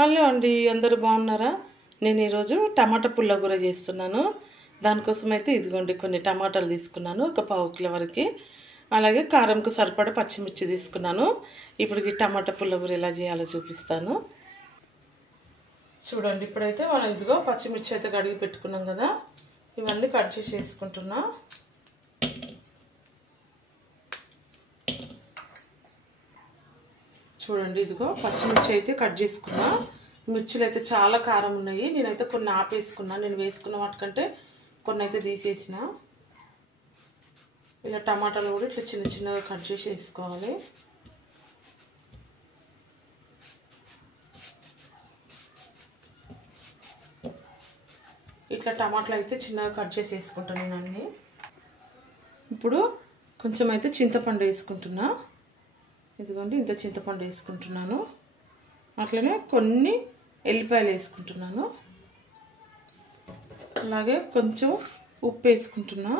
Hello అండి, అందరూ బాగున్నారా? నేను ఈరోజు టమాటా పుల్లగూర చేస్తున్నాను. దానికోసం అయితే ఇదిగోండి కొన్ని టమాటాలు తీసుకున్నాను, ఒక 1/2 కిలో వరకు. అలాగే కారంకు సరిపడా పచ్చిమిర్చి తీసుకున్నాను. ఇప్పుడు ఈ టమాటా పుల్లగూర ఎలా చేయాలో చూపిస్తాను. చూడండి, ఇప్పుడైతే మనం ఇదిగో పచ్చిమిర్చి అయితే కడిగి పెట్టుకున్నాం కదా, ఇవన్నీ కట్ చేసి వేసుకుంటున్నా. చూడండి, ఇదిగో పచ్చిమిర్చి అయితే కట్ చేసుకున్నా. మిర్చిలు అయితే చాలా కారం ఉన్నాయి. నేనైతే కొన్ని ఆపేసుకున్నా. నేను వేసుకున్న వాటికంటే కొన్ని అయితే తీసేసిన. ఇలా టమాటాలు కూడా ఇట్లా చిన్న చిన్నగా కట్ చేసి వేసుకోవాలి. ఇట్లా టమాటాలు అయితే చిన్నగా కట్ చేసి వేసుకుంటాను నేను అన్నీ. ఇప్పుడు కొంచెం అయితే చింతపండు వేసుకుంటున్నా. ఇదిగోండి, ఇంత చింతపండు వేసుకుంటున్నాను. అట్లనే కొన్ని ఎల్లిపాయలు వేసుకుంటున్నాను. అలాగే కొంచెం ఉప్పు వేసుకుంటున్నా.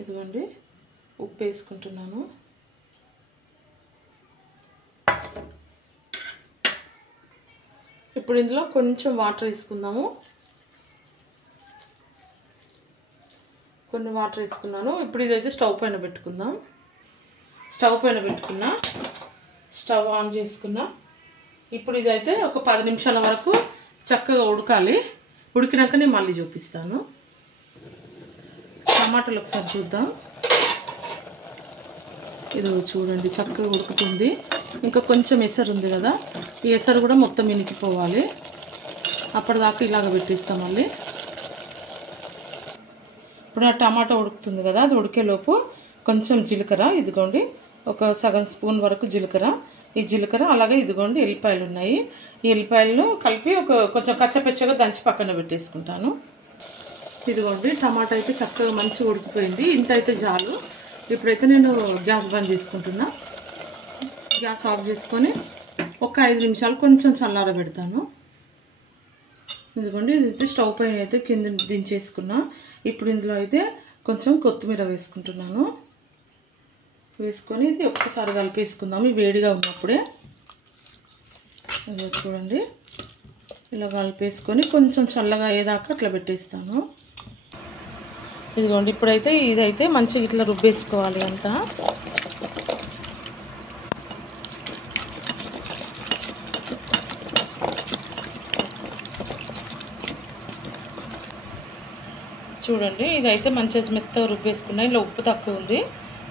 ఇదిగోండి, ఉప్పు వేసుకుంటున్నాను. ఇప్పుడు ఇందులో కొంచెం వాటర్ వేసుకుందాము. కొన్ని వాటర్ వేసుకున్నాను. ఇప్పుడు ఇదైతే స్టవ్ పైన పెట్టుకుందాం. స్టవ్ పైన పెట్టుకున్నా, స్టవ్ ఆన్ చేసుకున్నా. ఇప్పుడు ఇదైతే ఒక 10 నిమిషాల వరకు చక్కగా ఉడకాలి. ఉడికినాక నేను మళ్ళీ చూపిస్తాను. టమాటాలు ఒకసారి చూద్దాం. ఇది చూడండి, చక్కగా ఉడుకుతుంది. ఇంకా కొంచెం ఎసరు ఉంది కదా, ఈ ఎసరు కూడా మొత్తం ఇనికిపోవాలి. అప్పటిదాకా ఇలాగ పెట్టిస్తాం మళ్ళీ. ఇప్పుడు ఆ టమాటా ఉడుకుతుంది కదా, అది ఉడికేలోపు కొంచెం జీలకర్ర, ఇదిగోండి ఒక సగం స్పూన్ వరకు జీలకర్ర. ఈ జీలకర్ర అలాగే ఇదిగోండి ఎల్లిపాయలు ఉన్నాయి. ఈ ఎల్లిపాయలను కలిపి కొంచెం కచ్చపెచ్చగా దంచి పక్కన పెట్టేసుకుంటాను. ఇదిగోండి టమాటా అయితే చక్కగా మంచిగా ఉడికిపోయింది. ఇంత అయితే చాలు. ఇప్పుడైతే నేను గ్యాస్ బంద్ చేసుకుంటున్నా. గ్యాస్ ఆఫ్ చేసుకొని ఒక 5 నిమిషాలు కొంచెం చల్లార పెడతాను. ఇదిగోండి, ఇది స్టవ్ పైన అయితే కింద దించేసుకున్నా. ఇప్పుడు ఇందులో అయితే కొంచెం కొత్తిమీర వేసుకుంటున్నాను. వేసుకొని ఇది ఒక్కసారి కలిపేసుకుందాము. వేడిగా ఉన్నప్పుడే ఇదిగో చూడండి, ఇలా కలిపేసుకొని కొంచెం చల్లగా అయ్యేదాకా అట్లా పెట్టేస్తాను. ఇదిగోండి, ఇప్పుడైతే ఇదైతే మంచిగా ఇట్లా రుబ్బేసుకోవాలి అంతా. చూడండి, ఇదైతే మంచిగా మెత్తగా రుబ్బేసుకున్నా. ఇలా ఉప్పు తక్కువ ఉంది.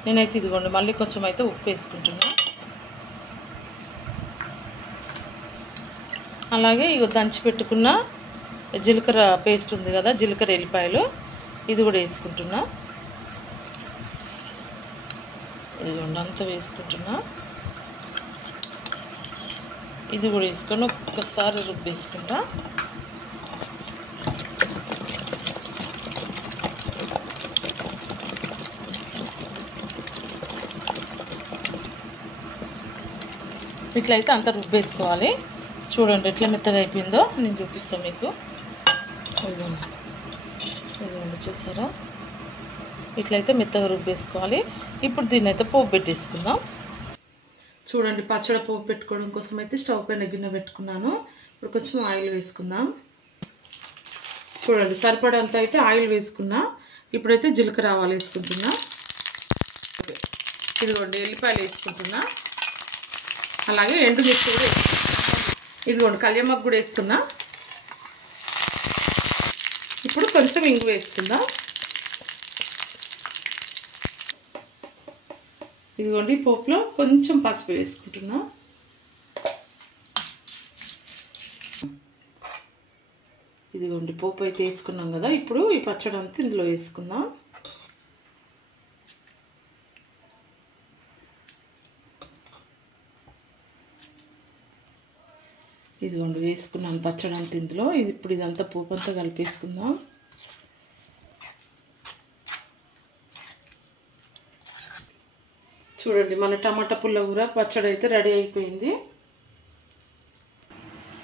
నేనైతే ఇదిగోండి మళ్ళీ కొంచెం అయితే ఉప్పు వేసుకుంటున్నా. అలాగే ఇగో దంచి పెట్టుకున్న జీలకర్ర పేస్ట్ ఉంది కదా, జీలకర్ర ఎల్లిపాయలు, ఇది కూడా వేసుకుంటున్నా. ఇదిగోండి అంతా వేసుకుంటున్నా. ఇది కూడా వేసుకొని ఒక్కసారి రుబ్బేసుకుంటా. ఇట్లయితే అంతా రుబ్బేసుకోవాలి. చూడండి ఎట్లా మెత్తగా అయిపోయిందో నేను చూపిస్తాను మీకు. ఇదిగోండి, ఇదిగోండి చూసారా, ఇట్లయితే మెత్తగా రుబ్బేసుకోవాలి. ఇప్పుడు దీన్ని అయితే పోపు పెట్టేసుకుందాం. చూడండి, పచ్చడి పోపు పెట్టుకోవడం కోసం అయితే స్టవ్ పైన గిన్నె పెట్టుకున్నాను. ఇప్పుడు కొంచెం ఆయిల్ వేసుకుందాం. చూడండి, సరిపడంత అయితే ఆయిల్ వేసుకున్నా. ఇప్పుడైతే జీలకర్ర ఆవాలు వేసుకుంటున్నా. ఇదిగోండి ఎల్లిపాయలు వేసుకుంటున్నా. అలాగే ఎండుమిర్చి కూడా ఇదిగోండి కళ్యామాకు కూడా వేసుకున్నా. ఇప్పుడు కొంచెం ఇంగు వేసుకుందాం. ఇదిగోండి పోపులో కొంచెం పసుపు వేసుకుంటున్నా. ఇదిగోండి పోపు అయితే వేసుకున్నాం కదా, ఇప్పుడు ఈ పచ్చడి అంతా ఇందులో వేసుకుందాం. ఇదిగోండి వేసుకున్నాను పచ్చడి అంతా ఇందులో. ఇప్పుడు ఇదంతా పోపు అంతా కలిపేసుకుందాం. చూడండి, మన టమాటా పుల్లగూర పచ్చడి అయితే రెడీ అయిపోయింది.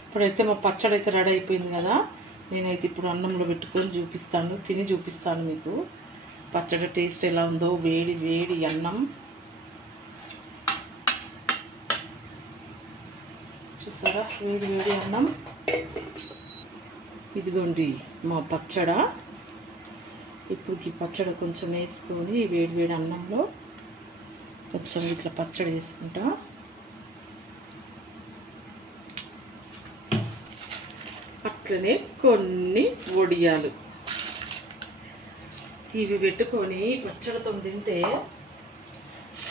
ఇప్పుడైతే మా పచ్చడి అయితే రెడీ అయిపోయింది కదా, నేనైతే ఇప్పుడు అన్నంలో పెట్టుకొని చూపిస్తాను, తిని చూపిస్తాను మీకు పచ్చడి టేస్ట్ ఎలా ఉందో. వేడి వేడి అన్నం చూసారా వేడి వేడి అన్నం. ఇదిగోండి మా పచ్చడ. ఇప్పుడు ఈ పచ్చడి కొంచెం వేసుకొని వేడి వేడి అన్నంలో కొంచెం ఇట్లా పచ్చడి వేసుకుంటా. అట్లనే కొన్ని వడియాలు ఇవి పెట్టుకొని పచ్చడితో తింటే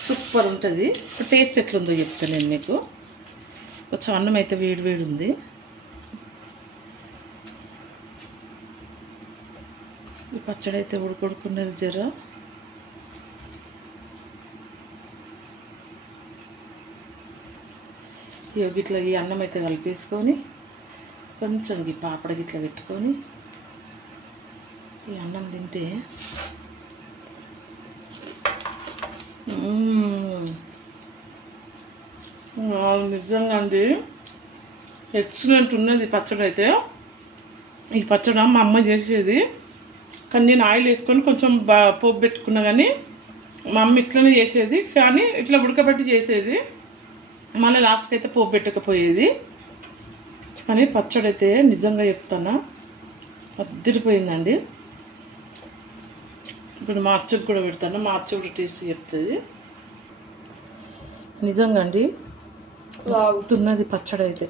సూపర్ ఉంటుంది. ఇప్పుడు టేస్ట్ ఎట్లుందో చెప్తాను నేను మీకు. కొంచెం అన్నం అయితే వేడి వేడి ఉంది. ఈ పచ్చడి అయితే ఉడుకున్నది జర. ఇట్లా ఈ అన్నం అయితే కలిపేసుకొని కొంచెం ఈ పాపడ గిట్లా పెట్టుకొని ఈ అన్నం తింటే నిజంగా అండి ఎక్సలెంట్ ఉన్నది పచ్చడి అయితే. ఈ పచ్చడి మా అమ్మ చేసేది, కానీ నేను ఆయిల్ వేసుకొని కొంచెం పోపు పెట్టుకున్నా. కానీ మా అమ్మ ఇట్లనే చేసేది, కానీ ఇట్లా ఉడకబెట్టి చేసేది. మళ్ళీ లాస్ట్కి అయితే పోపు పెట్టకపోయేది. కానీ పచ్చడి అయితే నిజంగా చెప్తానా అద్దరిపోయిందండి. ఇప్పుడు మా అచ్చకు కూడా పెడతాను, మా అచ్చ కూడా టేస్ట్ చెప్తుంది. నిజంగా అండి వస్తున్నది పచ్చడి అయితే.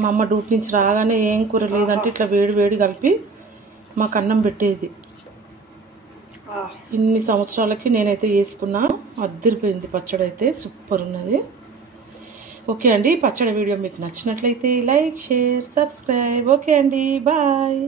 మా అమ్మ డ్యూటీ నుంచి రాగానే ఏం కూర లేదంటే ఇట్లా వేడి వేడి కలిపి మాకు అన్నం పెట్టేది. ఇన్ని సంవత్సరాలకి నేనైతే వేసుకున్నా. అద్దరిపోయింది పచ్చడి అయితే, సూపర్ ఉన్నది. ఓకే అండి, పచ్చడి వీడియో మీకు నచ్చినట్లయితే లైక్, షేర్, సబ్స్క్రైబ్. ఓకే అండి, బాయ్.